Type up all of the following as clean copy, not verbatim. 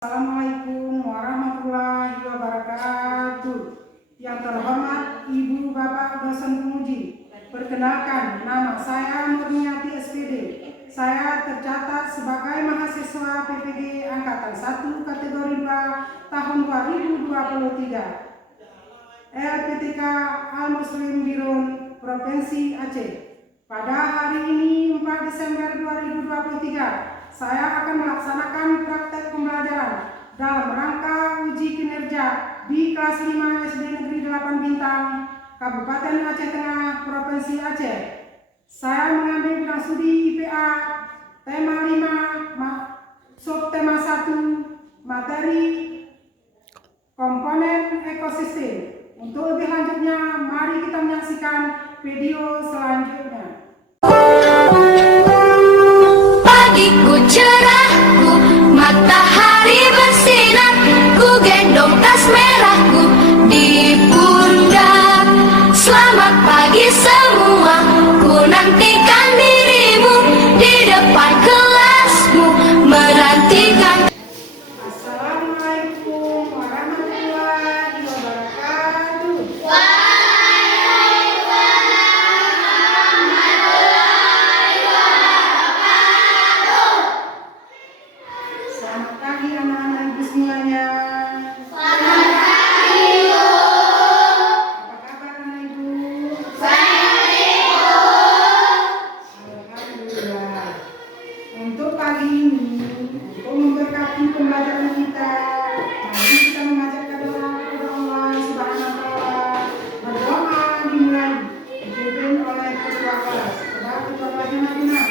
Assalamualaikum warahmatullahi wabarakatuh. Yang terhormat Ibu Bapak dosen penguji, perkenalkan nama saya Murniati SPD. Saya tercatat sebagai mahasiswa PPG Angkatan 1 kategori 2 tahun 2023. LPTK Al-Muslim Birun Provinsi Aceh. Pada hari ini 4 Desember 2023, saya akan melaksanakan praktek pembelajaran dalam rangka uji kinerja di kelas 5 SD Negeri 8 Bintang, Kabupaten Aceh Tengah, Provinsi Aceh. Saya mengambil bidang studi IPA, tema 5, subtema 1, materi komponen ekosistem. Untuk lebih lanjutnya, mari kita menyaksikan video selanjutnya. Pagiku cerahku, matahari bersinar, ku gendong tas merahku di pundak. Selamat pagi semua, ku nantikan dirimu di depan kelasmu, menantikan. Assalamualaikum warahmatullahi wabarakatuh. Selamat pagi anak-anak ibu semuanya. Selamat pagi ibu. Apa kabar anak ibu? Alhamdulillah. Untuk pagi ini, untuk memberkati pembelajaran kita, mari kita mengajarkan doa kepada Allah Subhanahu wa Ta'ala. Berdoa dimulai, dipimpin oleh ketua kelas. Kepada ketua kelasnya Madinah.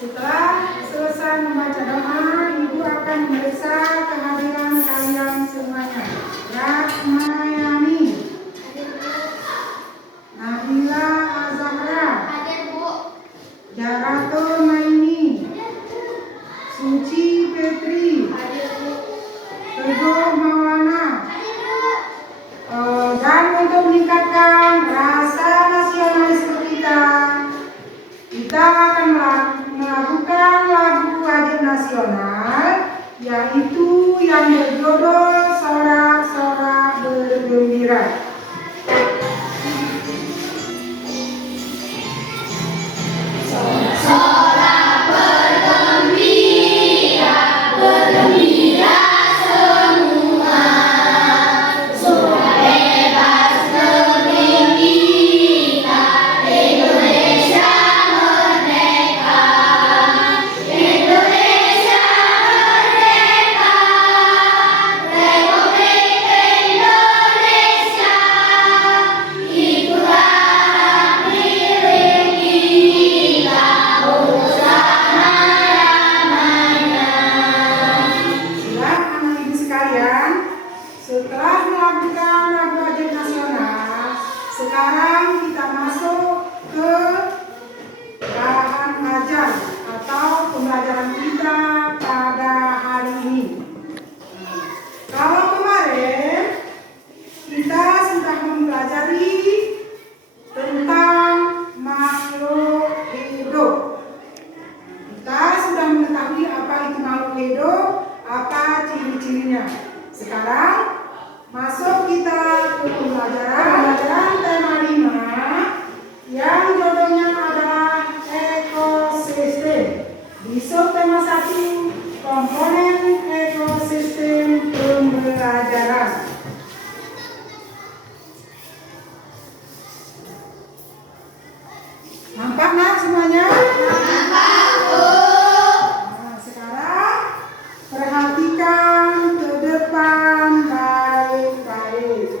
Setelah selesai membaca doa, ibu akan memeriksa kehadiran kalian semuanya. Rahmayani, Nabila Azahra, Jarato Naini, Suci Petri, Teguh Maulana. Dan untuk meningkatkan rasa nasionalis kita akan melakukan lagu wajib nasional, yaitu yang berjudul Sorak-Sorak Bergerak. Indra. Setelah melakukan lagu wajib nasional, sekarang kita masuk ke bahan ajar atau pembelajaran kita pada hari ini. Kalau kemarin kita sudah mempelajari tentang makhluk hidup. Kita sudah mengetahui apa itu makhluk hidup, apa ciri-cirinya. Sekarang masuk kita ke pembelajaran tema 5 yang judulnya adalah ekosistem. Di subtema 1 komponen ekosistem pembelajaran. Nampak nak semuanya? Nampak, Bu. Nah, sekarang perhatikan ke depan baik-baik.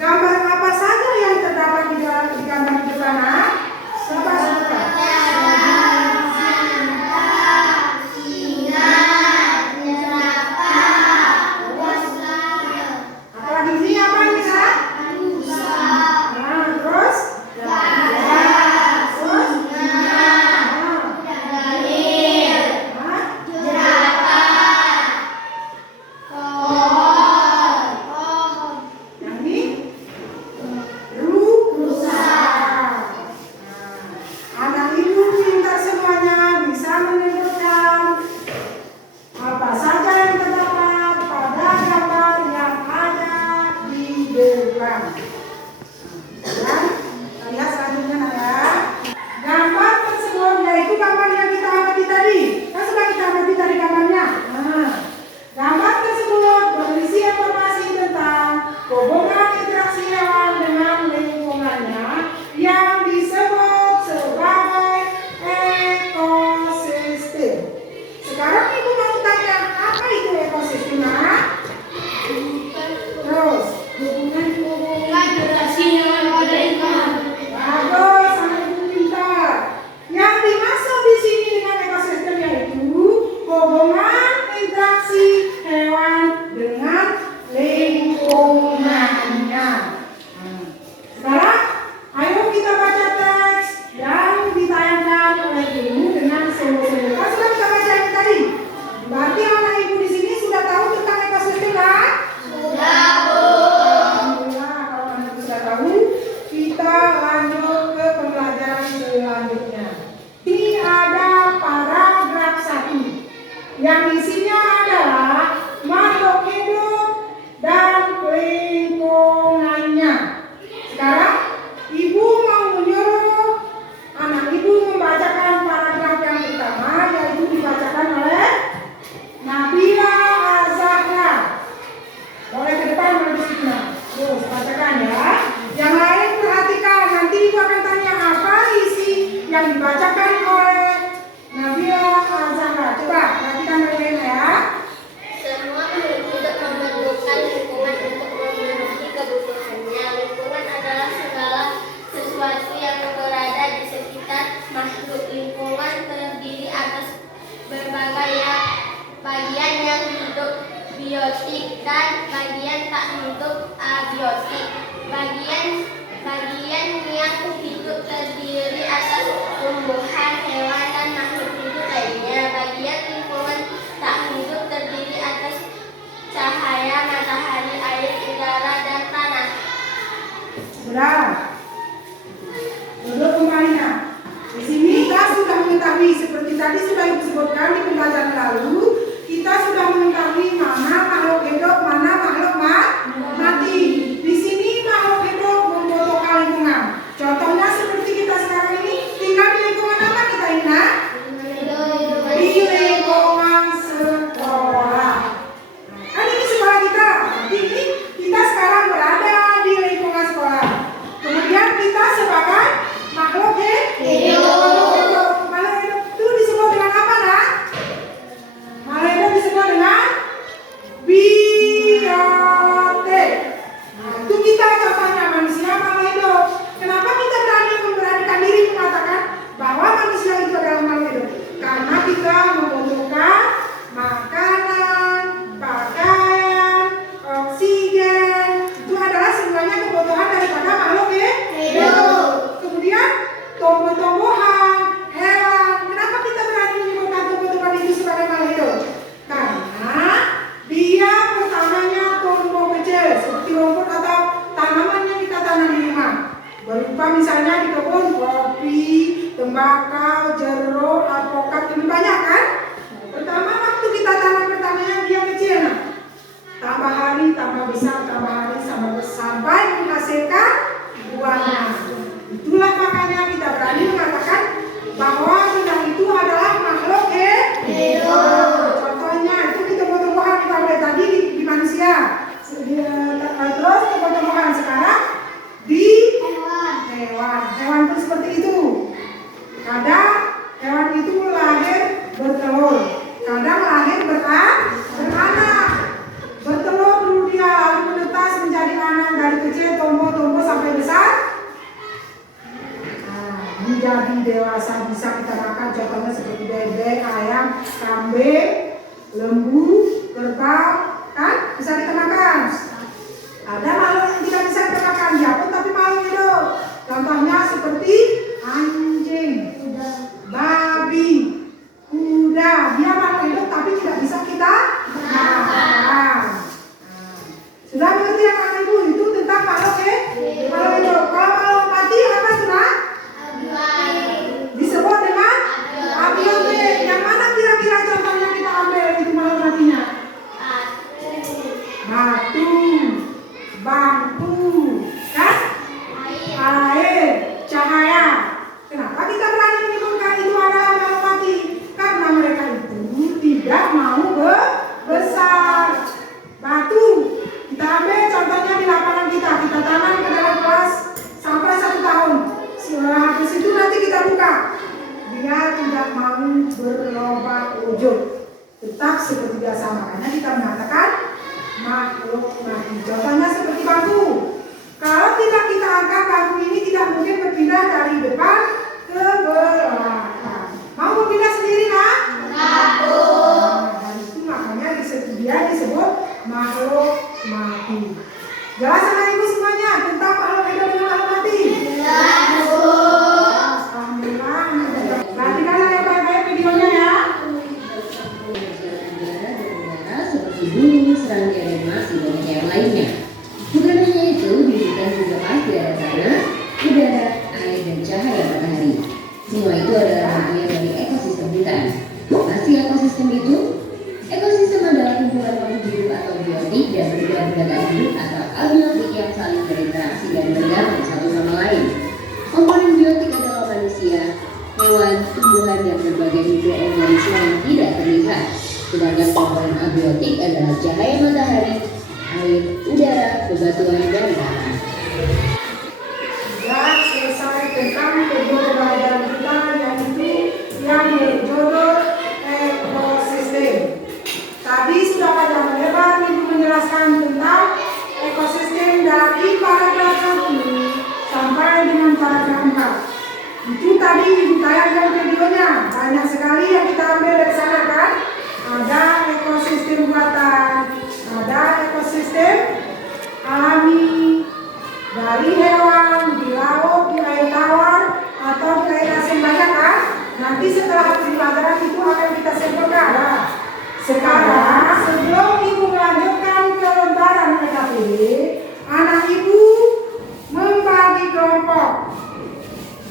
Gambar apa saja yang terdapat di gambar di depan? Coba sebutkan. Apalagi ini apa ini, Kak? Nah, terus? Lihat selanjutnya ya. Gambar tersebut yaitu gambar yang kita amati tadi. Kan sudah kita amati tadi gambarnya. Nah, gambar tersebut berisi informasi tentang hubungan interaksi hewan dengan lingkungannya yang disebut sebagai ekosistem. Sekarang Ibu mau tanya, apa itu ekosistem? Terus hubungan interaksi hewan pada lingkungan. Bagus, sangat pintar. Yang dimaksud di sini dengan ekosistem yaitu hubungan interaksi hewan dengan lingkungannya. Sekarang, ayo kita baca teks yang ditayangkan oleh Ibu dengan sungguh-sungguh. Kan sudah kita baca yang tadi. Berarti anak Ibu di sini sudah tahu tentang ekosistem kan? Sudah, Bu. Alhamdulillah, kalau anak Ibu sudah tahu, kita lanjut ke pembelajaran selanjutnya. Ini ada paragraf 1 yang isinya adalah makhluk hidup dan lingkungannya. Sekarang Ibu mau menyuruh anak Ibu membacakan paragraf yang pertama, yaitu dibacakan oleh Nabila Azahra. Boleh ke depan, Mbak Sina. Terus bacakan ya. Yang lain perhatikan, nanti Ibu akan tanya apa isi yang dibacakan oleh Nabila Azahra. Coba perhatikan baik-baik ya. Semua makhluk hidup memerlukan lingkungan untuk memenuhi kebutuhannya. Lingkungan adalah segala sesuatu yang berada di sekitar makhluk. Lingkungan terdiri atas berbagai bagian yang hidup biotik dan bagian tak hidup abiotik. Bagian yang hidup terdiri atas tumbuhan, hewan, dan makhluk hidup lainnya. Bagian lingkungan tak hidup terdiri atas cahaya, matahari, air, udara, dan tanah. Sudah. Duduk kembali nak. Di sini kita sudah mengetahui seperti tadi sudah disebutkan di pembelajaran lalu, kita sudah mengetahui mana makhluk hidup, mana makhluk mati. Di sini misalnya di kebun kopi, tembakau, jeruk, alpukat, lebih banyak kan? Pertama waktu kita tanam pertamanya dia kecil, nah. Tambah hari tambah besar, tambah hari tambah besar, sampai menghasilkan buahnya. Itulah makanya kita berani mengatakan bahwa kita itu adalah makhluk hidup. Contohnya itu di tumbuh-tumbuhan kita lihat tadi di manusia, terus tumbuh-tumbuhan sekarang di hewan. Hewan itu seperti itu. Kadang hewan itu lahir bertelur, kadang lahir beranak. Bertelur dulu dia lalu menetas menjadi anak dari kecil tumbuh sampai besar. Menjadi dewasa bisa kita makan, contohnya seperti bebek, ayam, kambing, lembu, kerbau, kan bisa kita makan. Ada makhluk yang tidak bisa kita makan, dia pun tapi makhluk hidup. Contohnya seperti anjing, babi, kuda, dia makhluk hidup tapi tidak bisa kita makan. Sudah mengerti ya Kak Ibu? Itu tentang makhluk hidup. Kalau makhluk mati apa sudah? Disebut dengan abiotik. Yang mana kira-kira contohnya kita ambil itu makhluk matinya? Batu, bangku, kan? Air, cahaya. Kenapa kita berani menyebutkan itu adalah makhluk mati? Karena mereka itu tidak mau besar. Batu, kita ambil contohnya di lapangan kita tanam ke dalam kelas sampai 1 tahun. Habis itu nanti kita buka. Dia tidak mau berlobak wujud, tetap seperti biasa. Makanya kita mengatakan makhluk mati. Contohnya seperti bangku. Kalau tidak kita angkat bangku ini tidak mungkin berpindah dari depan ke belakang. Mau berpindah sendiri kan? Dan itu makanya dia disebut makhluk mati. Jelas anak ibu semuanya tentang makhluk hidup dan makhluk mati? Alhamdulillah. Perhatikan yang baik-baik videonya ya. Seperti burung, serangga, dan masih banyak yang lainnya. Bukan hanya itu, kehidupan juga pasti ada tanah, udara, air, dan cahaya matahari. Semua itu adalah bagian dari ekosistem hutan. Apa sih ekosistem itu? Ekosistem adalah kumpulan makhluk hidup atau biotik dan benda-benda hidup atau abiotik yang saling berinteraksi dan bergantung satu sama lain. Komponen biotik adalah manusia, hewan, tumbuhan, dan berbagai mikroorganisme yang tidak terlihat. Sedangkan komponen abiotik adalah cahaya matahari, air, udara, bebatuan, dan tanah. Dan selesai tentang kedua pelajaran kita yaitu yang berjudul ekosistem. Tadi sudah panjang lebar Ibu menjelaskan tentang ekosistem dari paragraf 1 sampai dengan paragraf 4. Itu tadi Ibu tayangkan videonya. Banyak sekali yang kita ambil dari sana kan? Ada ekosistem buatan, ada ekosistem alami, dari hewan, di laut, di air tawar, atau di air asin banyak kan? Nanti setelah habis pelajaran itu akan kita simpulkan. Sekarang sebelum Ibu melanjutkan ke lembaran PKPD, anak Ibu membagi kelompok.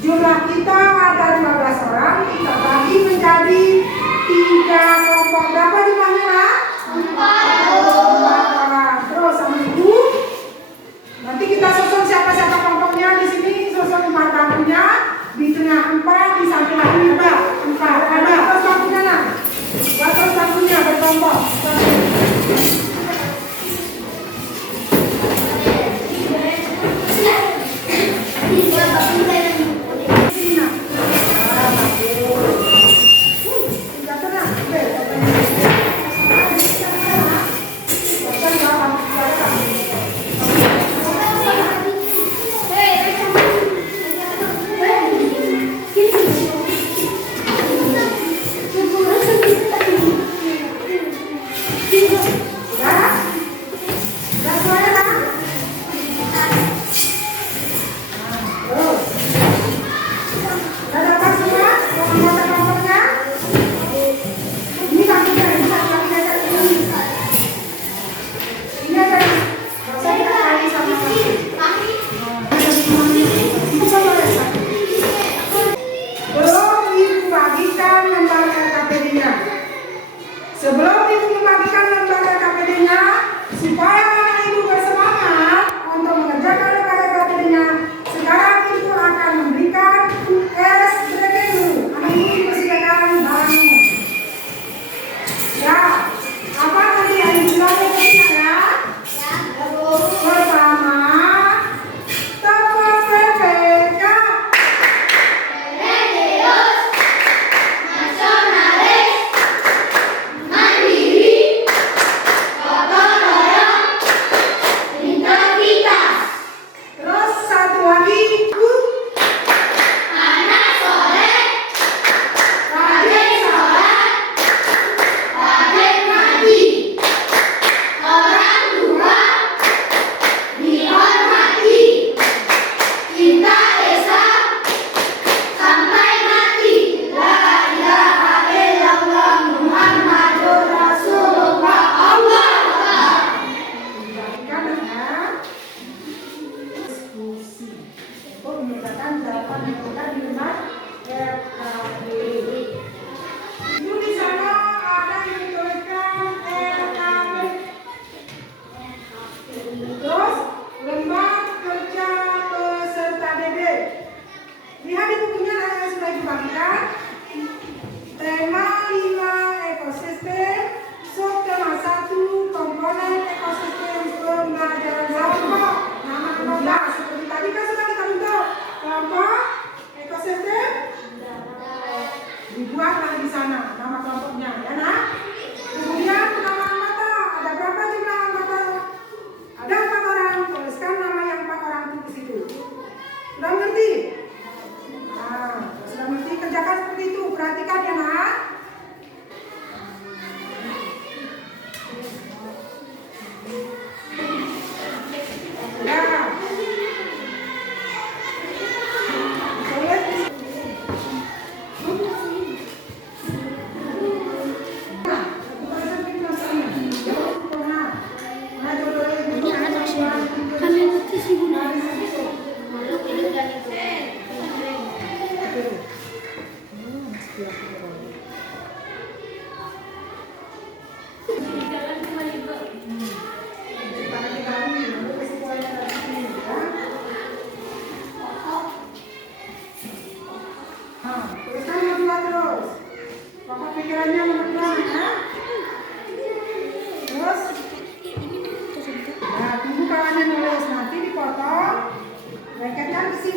Jumlah kita ada 15 orang, kita bagi menjadi 3 kelompok. Berapa jumlahnya lah? 4 orang. Terus sama Ibu, nanti kita susun siapa-siapa kelompoknya di sini, susun 4 bangkunya, di tengah 4, di samping lagi 4. Ada terus bangkunya nah. Terus bangkunya berkelompok. Sudah?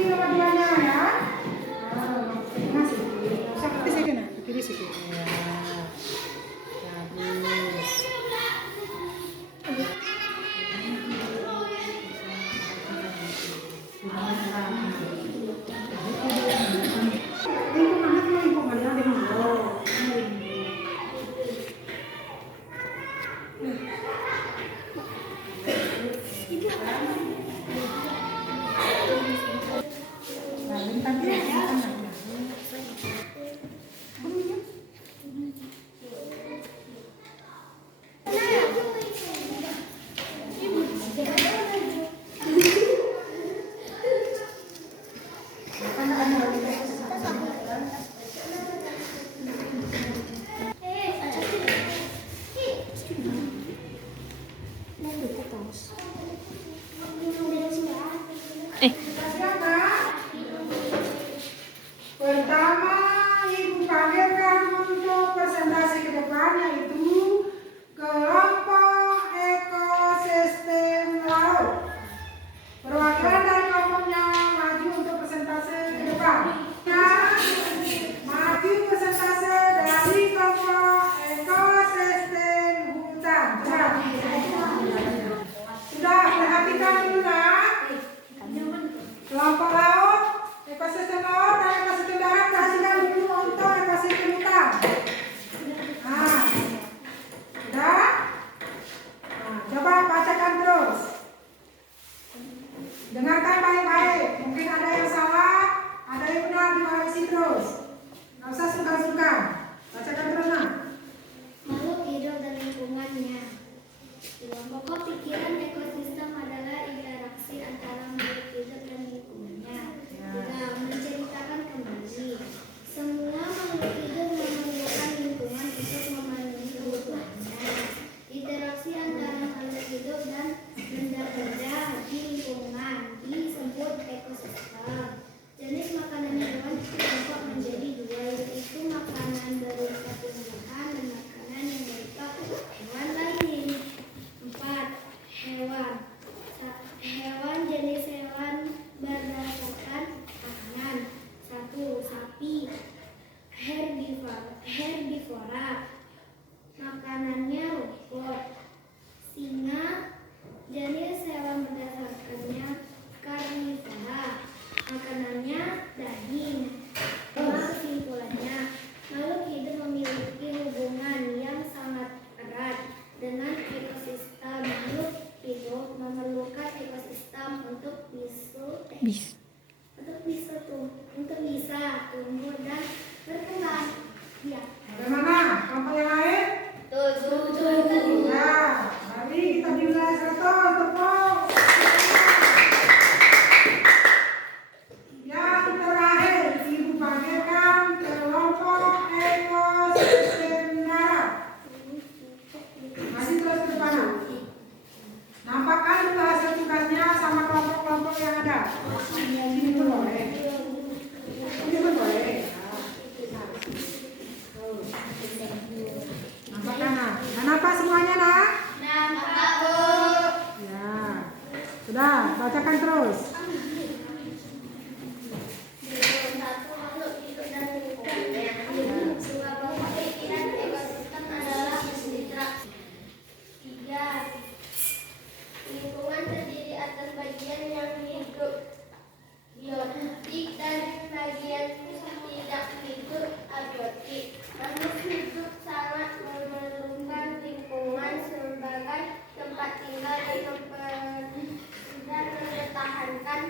dua-duanya ya. Mas, usah ke sini nah, ke kiri sedikit. Ya. Bagus. Pertama, Ibu panggilkan untuk presentasi ke depan yaitu kelompok ekosistem laut. Perwakilan dari kelompoknya maju untuk presentasi ke depan. Maju presentasi dari kelompok ekosistem hutan. Sudah perhatikan dulu nak. Kelompok laut, ekosistem laut dan ekosistem darat perhatikan dulu untuk ekosistem hutan. Nah, sudah? Nah, coba bacakan terus. Dengarkan baik-baik. Mungkin ada yang salah, ada yang benar, dikoreksi terus. Nggak usah sungkan-sungkan. Bacakan terus nak. Makhluk hidup dan lingkungannya. Pokok pikiran ekosistem adalah interaksi antara makhluk hidup dan lingkungannya. Juga menceritakan kembali, semua makhluk hidup memerlukan lingkungan untuk memenuhi kebutuhannya. Interaksi antara makhluk hidup dan benda-benda di lingkungan disebut ekosistem. Jenis makanan hewan dikelompok menjadi dua, yaitu makanan berupa tumbuhan dan makanan yang berupa hewan lain. 4. Hewan jenis hewan berdasarkan makanan. 1. Sapi herbivora, makanannya rumput. Singa jenis hewan berdasarkannya karnivora, makanannya daging. Kesimpulannya, makhluk hidup memiliki hubungan yang sangat erat dengan ekosistem. Makhluk hidup memerlukan ekosistem untuk bisa tumbuh dan berkembang. Ya. Bagaimana? Kelompok yang lain? Ya, mari kita dimulai 100 tepuk. Yang terakhir, Ibu panggilkan kelompok ekosistem darat. Masih terus ke depan. Nampakkan dulu hasil tugasnya sama kelompok-kelompok yang ada. Ini pun boleh. Ini pun boleh. Nampakkan nak. Dan apa semuanya nak? Nampak, Bu. Ya. Sudah, bacakan terus. Satu, makhluk hidup dan lingkungannya. Dua, pokok pikiran ekosistem adalah interaksi. 3. Lingkungan terdiri atas bagian yang hidup, biotik, dan bagian tidak hidup, abiotik. Makhluk hidup sangat memerlukan lingkungan sebagai tempat tinggal dan mempertahankan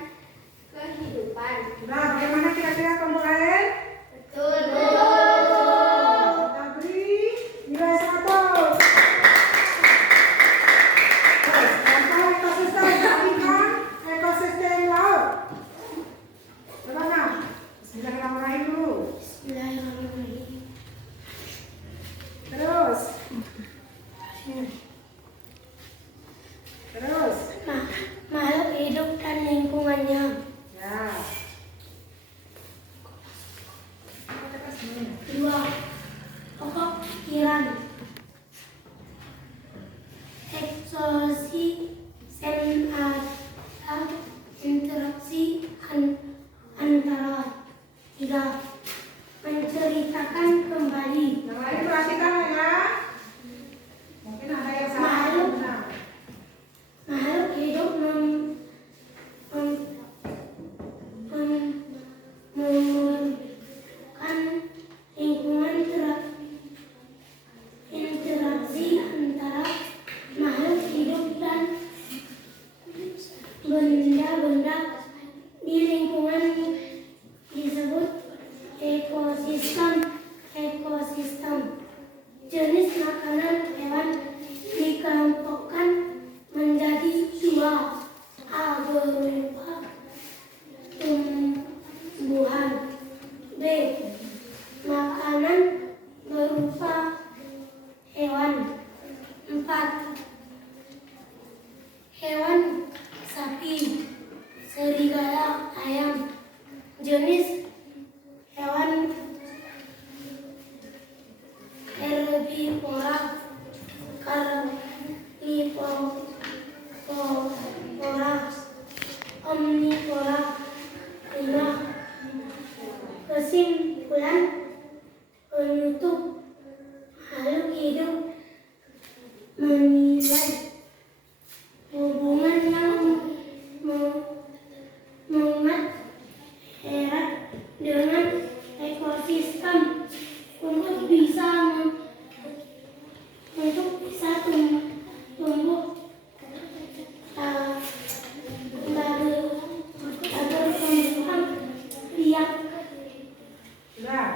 benda-benda di lingkungan disebut ekosistem. Jenis makanan hewan dikelompokkan menjadi dua. A. Berupa tumbuhan. B. Makanan berupa hewan. 4. Hewan sapi, serigala, ayam. Jenis hewan herbivora, karnivora, omnivora. 5. Kesimpulan penutup, makhluk hidup menilai hubungan yang menguat erat dengan ekosistem untuk bisa tumbuh berkembang biak. Sudah.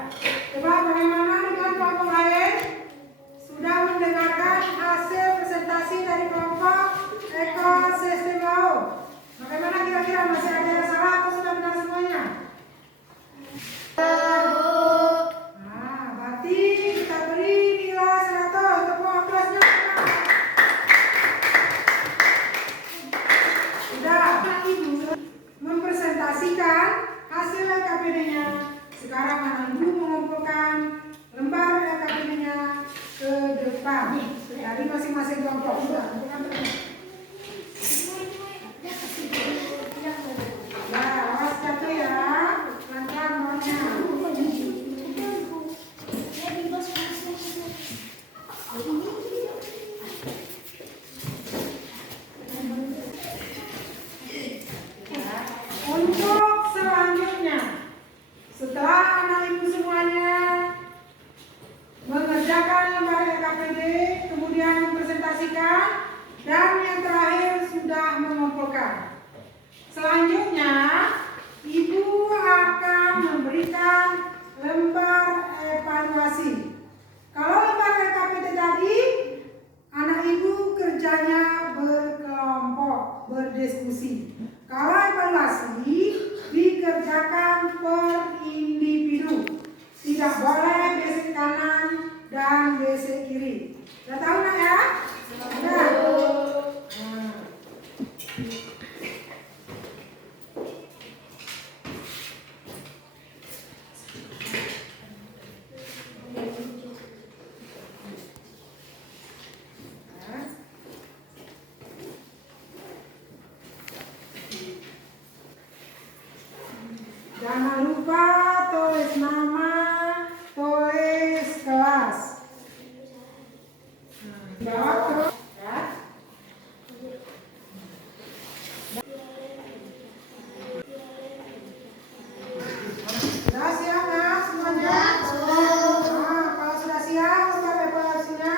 Coba bagaimana dengan kelompok lain? Sudah mendengarkan hasil presentasi dari kelompok ekosistem laut. Bagaimana kira-kira, masih ada yang salah atau sudah benar semuanya? Nah, berarti kita beri nilai 100. Tepuk aplausnya. Sudah, Ibu mempresentasikan hasil LKPD-nya. Sekarang anak Ibu mengumpulkan lembar LKPD-nya ke depan dari masing-masing kelompok. Sudah, nah, awas jatuh ya, pelan-pelan maunya. Untuk selanjutnya, setelah anak ibu semuanya mengerjakan lembar LKPD, kemudian mempresentasikan, dan yang terakhir sudah mengumpulkan. Selanjutnya, ibu akan memberikan lembar evaluasi. Kalau lembar LKPD tadi, anak ibu kerjanya berkelompok, berdiskusi. Kalau evaluasi dikerjakan per individu, tidak boleh basic kanan dan basic kiri. Sudah tahu nak ya? Sudah. Nah. Jangan lupa tulis nama, tulis kelas. Bawa terus ya. Sudah siap ya semuanya? Nah, kalau sudah siap untuk evaluasinya,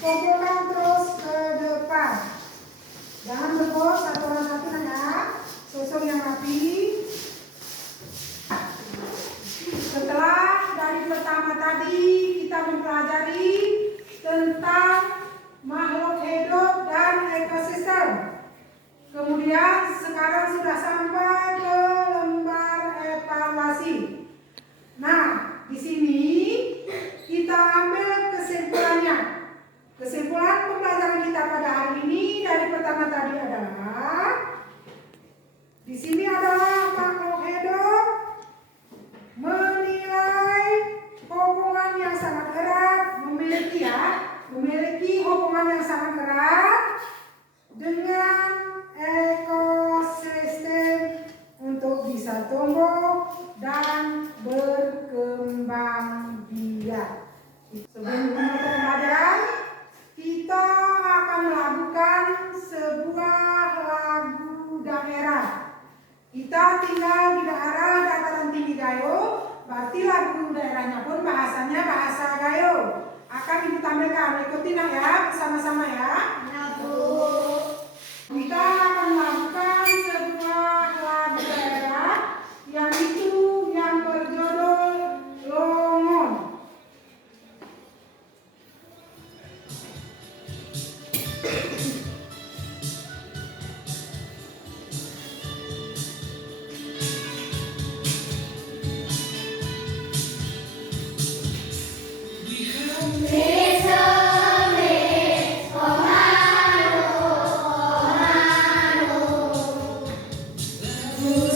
kumpulkan terus ke depan. Jangan berbos satu orang satu ya. Susun yang rapi. Setelah dari pertama tadi kita mempelajari tentang makhluk hidup dan ekosistem. Kemudian sekarang sudah sampai ke lembar evaluasi. Nah, di sini kita ambil kesimpulannya. Kesimpulan pembelajaran kita pada hari ini dari pertama tadi adalah di sini adalah makhluk hidup menilai hubungan yang sangat erat, memiliki hubungan yang sangat erat dengan ekosistem untuk bisa tumbuh dan berkembang biak. Sebelum menutup pembelajaran, kita akan melakukan sebuah lagu daerah. Kita tinggal di daerah dataran tinggi Gayo, berarti lagu daerahnya pun bahasanya bahasa Gayo. Akan ibu tampilkan, ikutin ya bersama-sama ya. Kita akan melakukan sebuah Ku